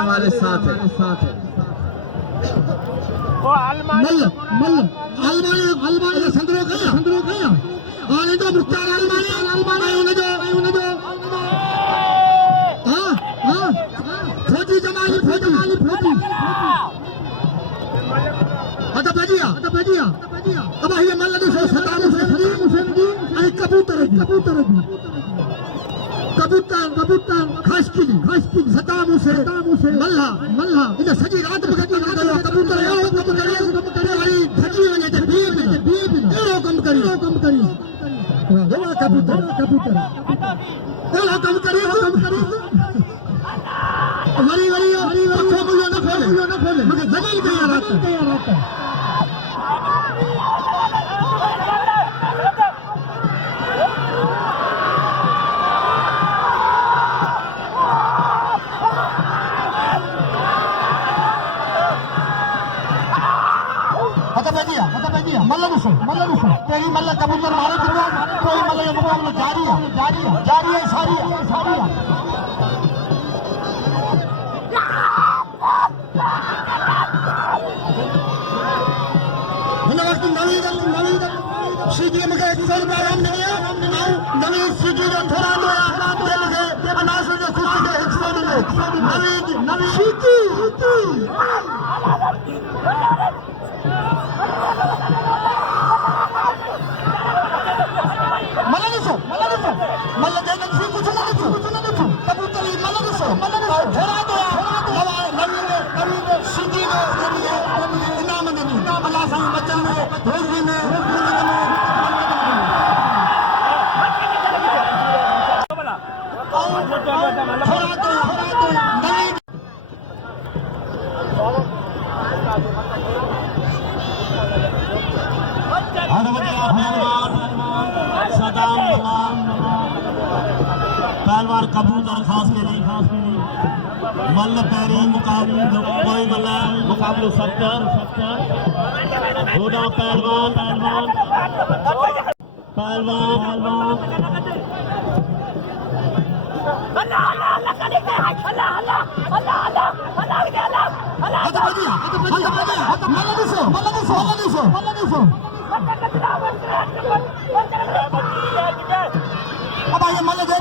हमारे साथ है। अलमानी संदरो कया आने दो मुख्तार अलमानी उन्हें दो हाँ फौजी जमाली आता भजिया अब ये मल्ल दूसरे सदाम हुसैन जी अरे कबूतर खास की सदाम हुसैन मल्ला इधर सजी रात बगड़ी कबूतर अरे भजी वने ते बीब एड़ो कम करी वाह कबूतर एड़ो कम करी वरी खोलो न खोले मुझे जमीन गया रात मल्ल तेरी मल्ल कबूतर मारे कोई मल्ल ये मुकाबला जारी है सारी वक्त नवी सीधी मुझे 100 रुपया आराम नहीं है नवी सीधी जो थोड़ा मुझे अनासर जो खुशी के हिस्सा मिले नवी सीधी मल्ल देने से कुछ ना कबूतर मल्ल थोड़ा नवी सीधी इनाम अल्लाह साईं बच्चन में रोजी में पहलवान कबूतर खास के लिए मल्ल पैरी मुकाबले कोई मुकाबले सत्तर घोड़ा पहलवान अब ये मल्ल दे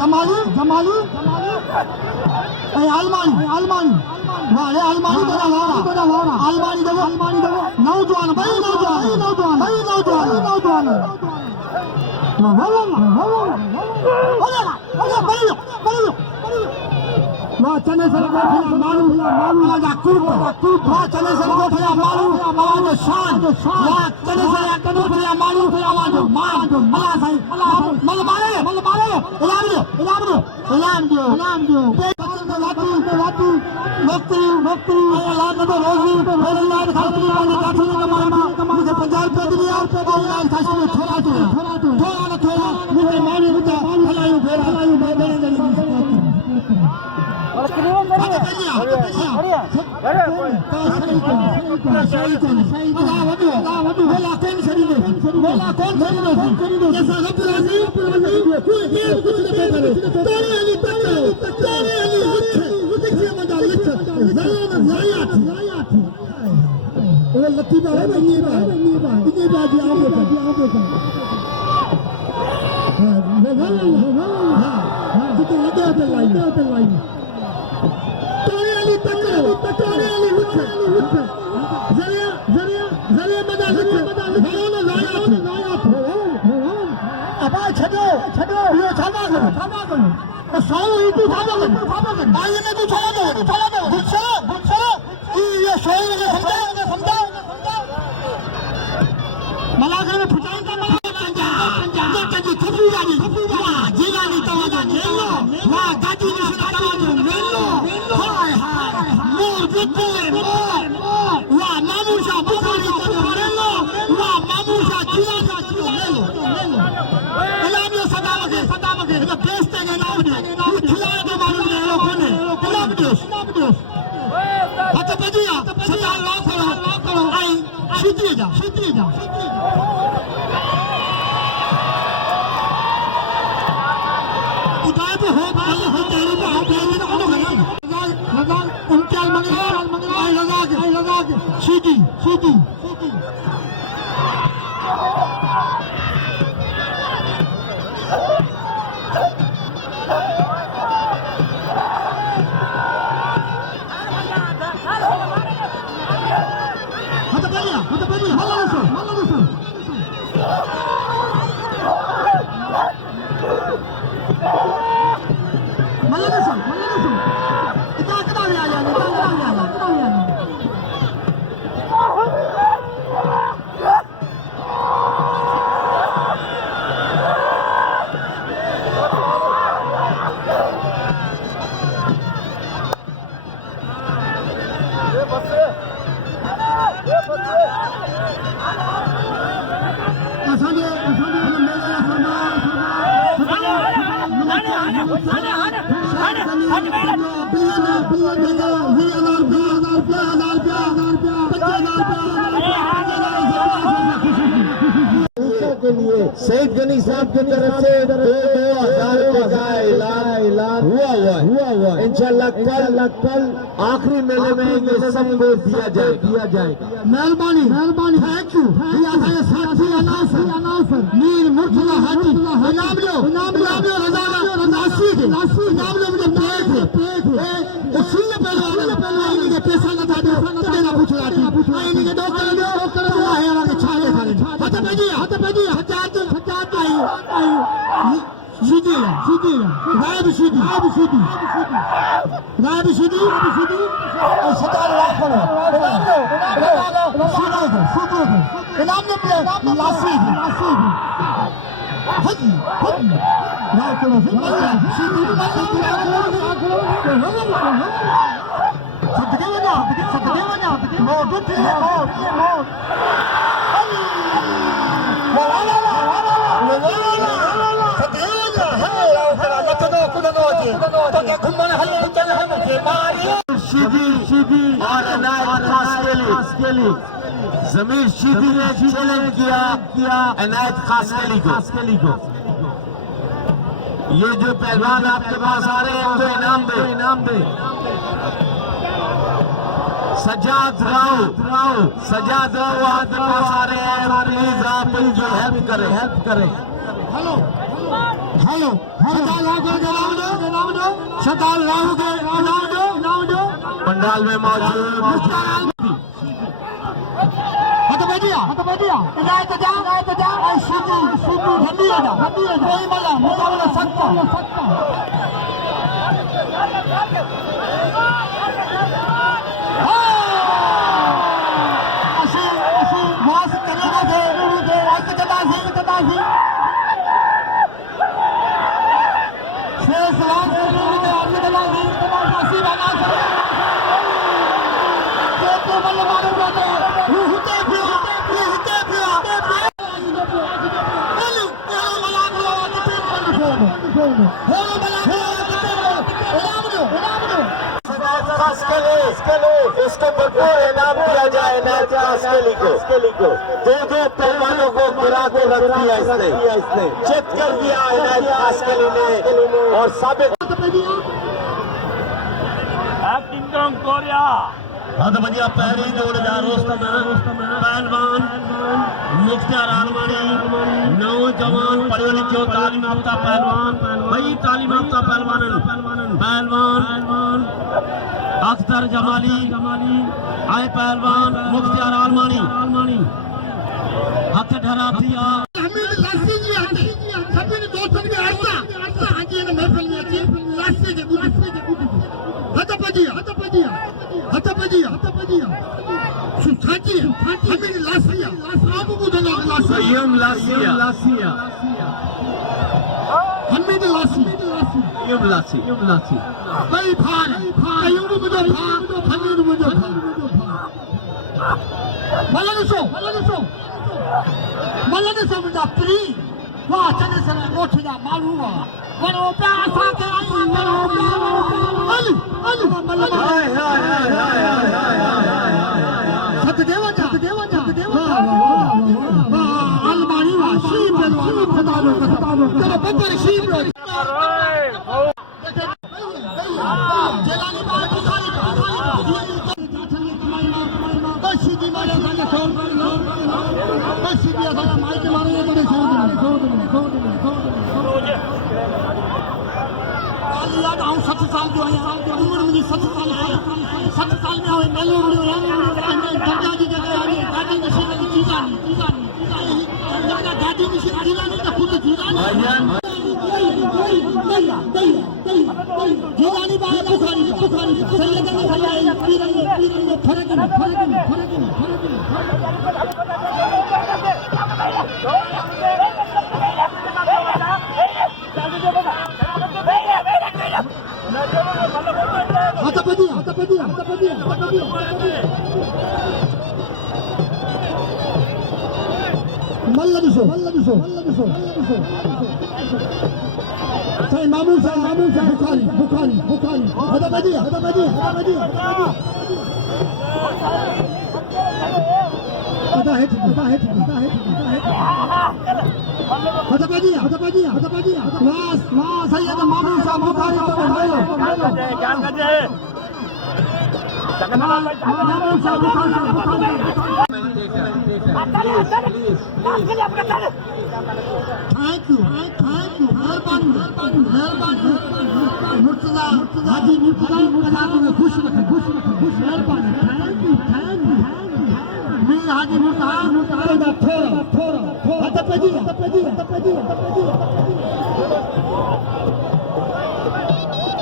जमाली अलमानी वाले अलमानी नौजवान चने से मारू चने से मारू आवाज शान चने से मारू आवाज मल मारे इलाम दो थोड़ा सही कोन वडो बोला कौन सही नहीं बोला कौन सही नहीं जैसा गब्राजी कोई ये कुछ नहीं करे तोरे अली तोरे अली लिखे मजा लिखे जरूर लायात वो लतीफा है ये बाजी आओ बेटा हां तो लगे पे लाइन तोरे अली तोरे अली लिखे जरिया मजा लिखे ना लायात अबा छडो यो छावा करो तो सौ तू छावा करो आई ने तू छावा दो गुस्सा ये सौ ने समझा मलाकर में फुटाई का पंजा जी थपू जानी वाह जीलानी तवाजा नेलो वाह गाजी ने तवाजा नेलो हाय मोर बिट्टे मोर वाह मामूसा बुखारी नेलो वाह मामूसा जीला नेलो इलामियो सदा लगे तो बेस्ते के नाम दे खिला के मालूम ने लोगों ने इलामियो हत बजिया सदा ला करो आई सीधी जा इबादत हो तेरे को हो लगा उनके मंगला लगा के सीधी हत बजिया के लिए सईद गनी साहब की तरफ से 2000 का ऐलान हुआ इंशाल्लाह कल आखिरी मेले में ये सबको दिया जाएगा। मेहरबानी थैंक यू साथी अनाउंसर मीर मुर्तजा हाजी इनाम लो रजा नासिर इनाम लो मुझे पेट उसी ने पहले इनके पैसा लगा दो तेरा पूछ रहा थी इनके डॉक्टर है वाले छाले हत पेजी हजार आई सीधी गायब सीधी और सतार लाख इनाम ने नासिर हजी गाय को सीधी सदके वजा मोट है और अनायत खास के लिए जमीर शीदी ने चैलेंज किया अनायत खास के लिए ये जो पहलवान आपके पास आ रहे हैं उनको इनाम दे सजाद राव आपके पास आ रहे हैं प्लीज आप इनकी हेल्प करें हेलो सदाल राव के इनाम दो पंडाल में मौजूद हत बैठिया इनायत जा सीधी कोई मजा वाला सकता वास करेगा खास के लिए इसको भरपूर इनाम दिया जाए इनायत खास के को। दो पहलवानों को गिरा के रख दिया इसने चित कर दिया इनायत खास के लिए और साबित कोरिया बहुत बढ़िया पहली दौड़ जा रोस्तम पहलवान मुख्तियार आलमानी नौजवान पढ़े लिखे तालीम याफ्ता पहलवान भाई तालीम याफ्ता पहलवान अख्तर जमाली आए पहलवान मुख्तियार आलमानी हाथ ढरा दिया हमीद लासी जी आते सभी दोस्तों के आस्था आजी ने महफिल में अच्छी लासी के गुड हतपजिया सुसाची हमीद लासिया आप बुझना लासिया हमीद लासी भाई भार अयूब मुझे भार हमीद मुझे भार मलनसो मुझा प्री वाह चने से गोठिया मालूमा वरो प्यासा के आई वरो अली सतदेवा अलमानी वा शीप खतालो तेरा बब्बर शीप जेलानी बात बुखारी बसी दी मारे संगे छोड़ बसी दी असा माइक मारे तो छोड़ याद आऊं 7 साल जो है उम्र मुझे 7 साल में हुए मेलो हुए हैं गंगा जी के गाड़ी मशीन की चीज़ानी गाड़ी मशीन चीज़ानी तो खुद चीज़ानी जीवानी बात बुखारी सैयद ने खिलाया पीर फर्क मल्लबिसो मामू से बुखारी हदा बजिया वाह सैयद मामू साहब बुखारी तो थैंक यू मेहरबानी मुर्तजा हाजी मुर्तजा में खुश मेहरबानी थैंक यू मैं हाजी मुर्तजा थोड़ा हतपजी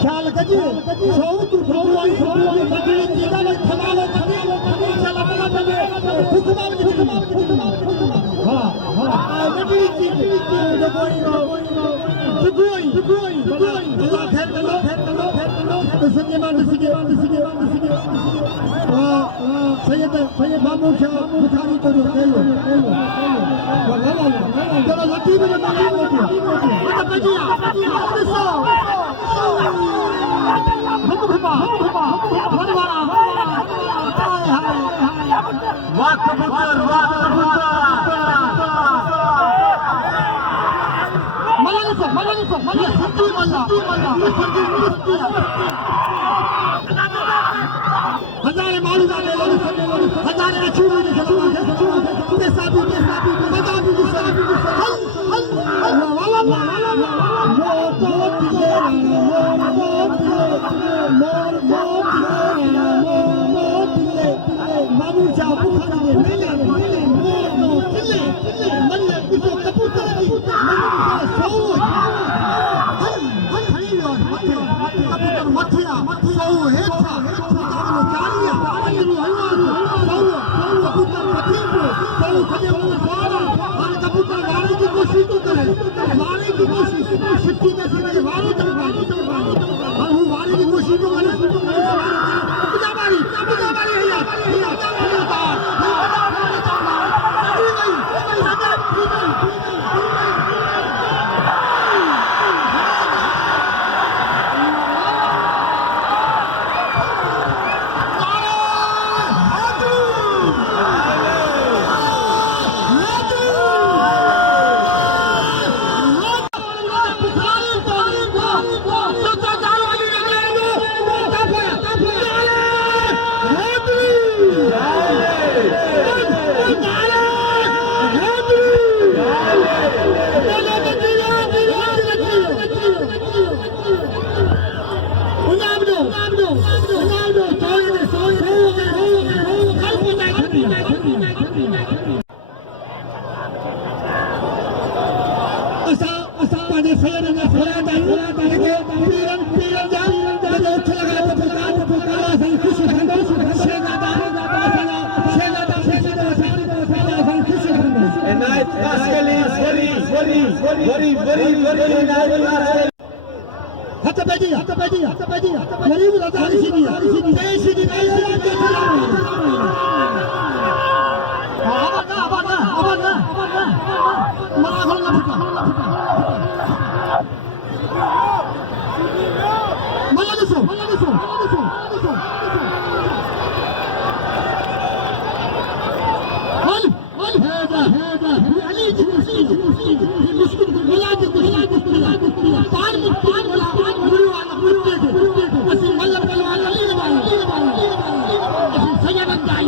ख्याल करिए सैयद मामू शाह बुखारी को चलो लकी में हजारे मालूम हजारे अच्छी पैसा भी मजा भी मामू शाह बुखारी ने थोड़ा टाइम के पीरन जान जो उठ लगा तो पुकार सही खुश खंडो शेगादा Inayet Kaskeli is very Inayet Kaskeli. hatta pedi गरीब रजा इसी आबादा मना खोलना फुका मना दसो हल हेदा अली जी मुश्किल मिला के पान गुरु वाला असि मल्लब पहलवान अली वाला असि सैयद जाई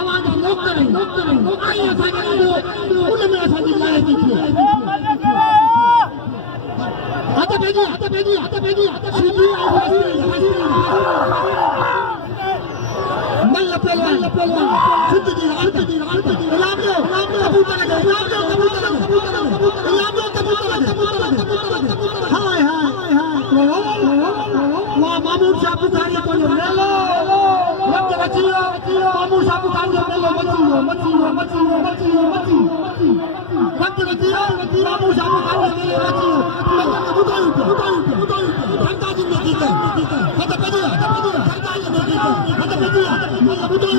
आवाज लोग करें आई असा उनमें असा दिलाए थी हाथ पेदी सीधी आवाज मल्लब पहलवान सिद्दीकी आरती गुलाम लो कबूतर हाय वाह मामूद साहब बुखारी को ले लो रब बचियो मामूद साहब बुखारी ले लो मची रब बचियो मामूद साहब बुखारी ले लो बुताई घंटा जिंदगी का हाथ पेदी घंटा जिंदगी का हाथ पेदी बुताई